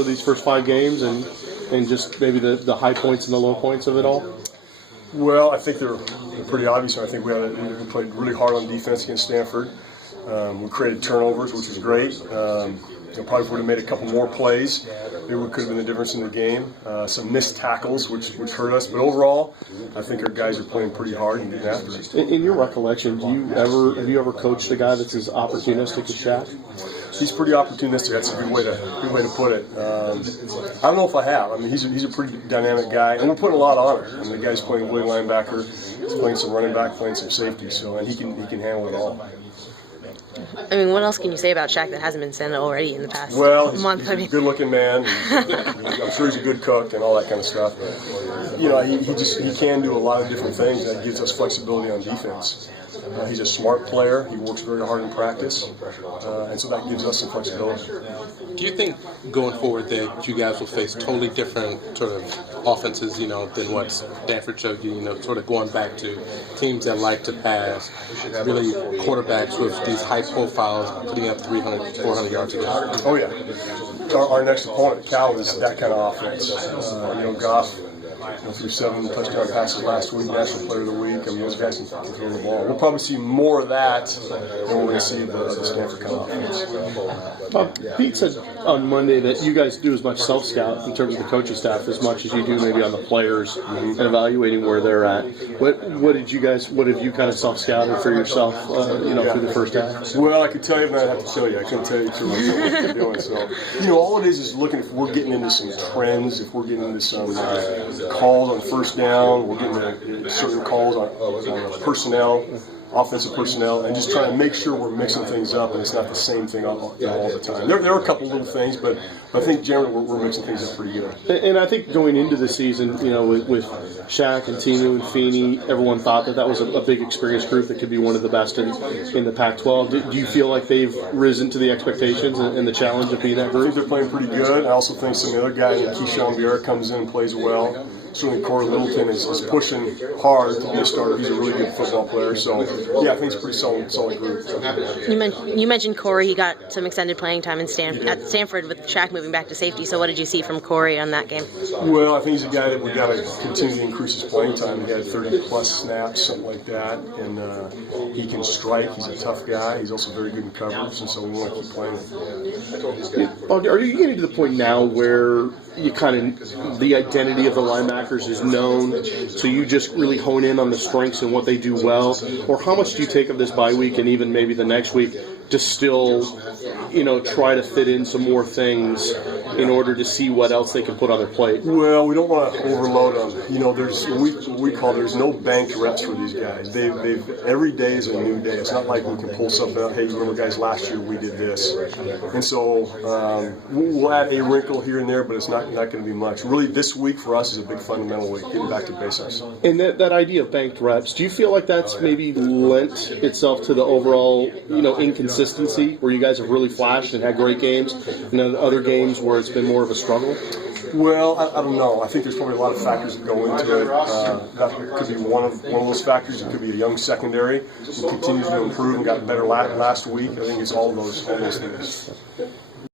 for these first 5 games and just maybe the high points and the low points of it all? Well, I think they're pretty obvious. I think we played really hard on defense against Stanford. We created turnovers, which was great. Probably would have made a couple more plays. Maybe we could have been the difference in the game. Some missed tackles, which hurt us. But overall, I think our guys are playing pretty hard and getting after it. In your recollection, have you ever coached a guy that's as opportunistic as Shaq? He's pretty opportunistic. That's a good way to put it. I don't know if I have. I mean, he's a pretty dynamic guy, and we're putting a lot on him. I mean, the guy's playing willing linebacker, he's playing some running back, playing some safety. And he can handle it all. I mean, what else can you say about Shaq that hasn't been said already in the past month? He's a good-looking man. I'm sure he's a good cook and all that kind of stuff. He can do a lot of different things that gives us flexibility on defense. He's a smart player. He works very hard in practice, and so that gives us some flexibility. Do you think going forward that you guys will face totally different sort of offenses, than what Stanford showed you, sort of going back to teams that like to pass, really quarterbacks with these high profiles putting up 300, 400 yards a game? Oh, yeah. Our next opponent, Cal, is that kind of offense. Goff threw 7 touchdown passes last week, National Player of the Week. I mean, those guys can throw the ball. We'll probably see more of that than we're going to see the Stanford kind of offense. Pete said on Monday that you guys do as much self-scout in terms of the coaching staff as much as you do maybe on the players and evaluating where they're at. What have you kind of self-scouted for yourself, through the first half? Well, I could tell you, but I have to tell you. I couldn't tell you too much what we're doing. So, all it is looking if we're getting into some trends, if we're getting into some calls on first down, we're getting into certain calls on personnel, offensive personnel, and just trying to make sure we're mixing things up and it's not the same thing all the time. There are a couple little things, but I think generally we're mixing things up pretty good. And I think going into the season, with Shaq and Tinu and Feeney, everyone thought that was a big experienced group that could be one of the best in the Pac-12. Do you feel like they've risen to the expectations and the challenge of being that group? I think they're playing pretty good. I also think some of the other guys, like Keyshawn Vieira, comes in and plays well. Certainly Cory Littleton is pushing hard to be a starter. He's a really good football player. So, yeah, I think it's a pretty solid group. You mentioned Cory. He got some extended playing time at Stanford with Shaq moving back to safety. So what did you see from Cory on that game? Well, I think he's a guy that we've got to continue to increase his playing time. He had 30-plus snaps, something like that. And he can strike. He's a tough guy. He's also very good in coverage. And so we want to keep playing him. Are you getting to the point now where you the identity of the linebackers is known, so you just really hone in on the strengths and what they do well? Or how much do you take of this bye week and even maybe the next week to still, try to fit in some more things in order to see what else they can put on their plate? Well, we don't want to overload them. There's no banked reps for these guys. They've every day is a new day. It's not like we can pull something out. Hey, you remember guys last year we did this, and so we'll add a wrinkle here and there, but it's not going to be much. Really, this week for us is a big fundamental week, getting back to basics. And that idea of banked reps, do you feel like that's maybe lent itself to the overall, inconsistency, where you guys have really flashed and had great games, and then other games where it's been more of a struggle? Well, I don't know. I think there's probably a lot of factors that go into it. That could be one of those factors. It could be a young secondary who continues to improve and got better last week. I think it's all those things.